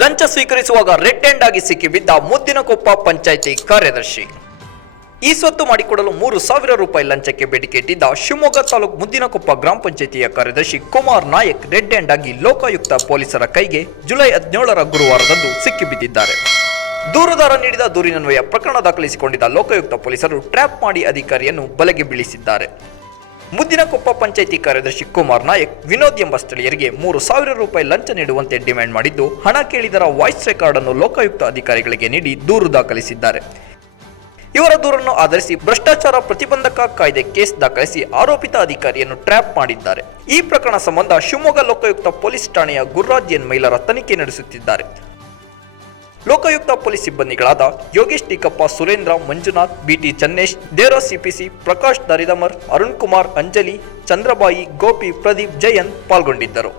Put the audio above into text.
ಲಂಚ ಸ್ವೀಕರಿಸುವಾಗ red hand ಆಗಿ ಸಿಕ್ಕಿಬಿದ್ದ ಮುದ್ದಿನಕೊಪ್ಪ ಪಂಚಾಯಿತಿ ಕಾರ್ಯದರ್ಶಿ. ಈ ಸ್ವತ್ತು ಮಾಡಿಕೊಡಲು ಮೂರು ಸಾವಿರ ರೂಪಾಯಿ ಲಂಚಕ್ಕೆ ಬೇಡಿಕೆ ಇಟ್ಟಿದ್ದ ಶಿವಮೊಗ್ಗ ತಾಲೂಕು ಮುದ್ದಿನಕೊಪ್ಪ ಗ್ರಾಮ ಪಂಚಾಯಿತಿಯ ಕಾರ್ಯದರ್ಶಿ ಕುಮಾರ್ ನಾಯಕ್ ರೆಡ್ ಹ್ಯಾಂಡ್ ಆಗಿ ಲೋಕಾಯುಕ್ತ ಪೊಲೀಸರ ಕೈಗೆ ಜುಲೈ ಹದಿನೇಳರ ಗುರುವಾರದಂದು ಸಿಕ್ಕಿಬಿದ್ದಿದ್ದಾರೆ ದೂರುದಾರ ನೀಡಿದ ದೂರಿನನ್ವಯ ಪ್ರಕರಣ ದಾಖಲಿಸಿಕೊಂಡಿದ್ದ ಲೋಕಾಯುಕ್ತ ಪೊಲೀಸರು ಟ್ರ್ಯಾಪ್ ಮಾಡಿ ಅಧಿಕಾರಿಯನ್ನು ಬಲೆಗೆ ಬೀಳಿಸಿದ್ದಾರೆ. ಮುದ್ದಿನಕೊಪ್ಪ ಪಂಚಾಯಿತಿ ಕಾರ್ಯದರ್ಶಿ ಕುಮಾರ್ ನಾಯಕ್, ವಿನೋದ್ ಎಂಬ ಸ್ಥಳೀಯರಿಗೆ ಮೂರು ಸಾವಿರ ರೂಪಾಯಿ ಲಂಚ ನೀಡುವಂತೆ ಡಿಮ್ಯಾಂಡ್ ಮಾಡಿದ್ದು, ಹಣ ಕೇಳಿದರ ವಾಯ್ಸ್ ರೆಕಾರ್ಡ್ ಅನ್ನು ಲೋಕಾಯುಕ್ತ ಅಧಿಕಾರಿಗಳಿಗೆ ನೀಡಿ ದೂರು ದಾಖಲಿಸಿದ್ದಾರೆ. ಇವರ ದೂರನ್ನು ಆಧರಿಸಿ ಭ್ರಷ್ಟಾಚಾರ ಪ್ರತಿಬಂಧಕ ಕಾಯ್ದೆ ಕೇಸ್ ದಾಖಲಿಸಿ ಆರೋಪಿತ ಅಧಿಕಾರಿಯನ್ನು ಟ್ರ್ಯಾಪ್ ಮಾಡಿದ್ದಾರೆ. ಈ ಪ್ರಕರಣ ಸಂಬಂಧ ಶಿವಮೊಗ್ಗ ಲೋಕಾಯುಕ್ತ ಪೊಲೀಸ್ ಠಾಣೆಯ ಗುರುರಾಜ್ ಎನ್ ಮೈಲರ ತನಿಖೆ ನಡೆಸುತ್ತಿದ್ದಾರೆ. ಲೋಕಾಯುಕ್ತ ಪೊಲೀಸ್ ಸಿಬ್ಬಂದಿಗಳಾದ ಯೋಗೇಶ್ ಟೀಕಪ್ಪ, ಸುರೇಂದ್ರ, ಮಂಜುನಾಥ್, ಬಿಟಿ ಚನ್ನೇಶ್, ದೇವರಾಜ್ ಸಿಪಿಸಿ, ಪ್ರಕಾಶ್ ದರಿದಮರ್, ಅರುಣ್ ಕುಮಾರ್, ಅಂಜಲಿ, ಚಂದ್ರಬಾಯಿ, ಗೋಪಿ, ಪ್ರದೀಪ್, ಜಯಂತ್ ಪಾಲ್ಗೊಂಡಿದ್ದರು.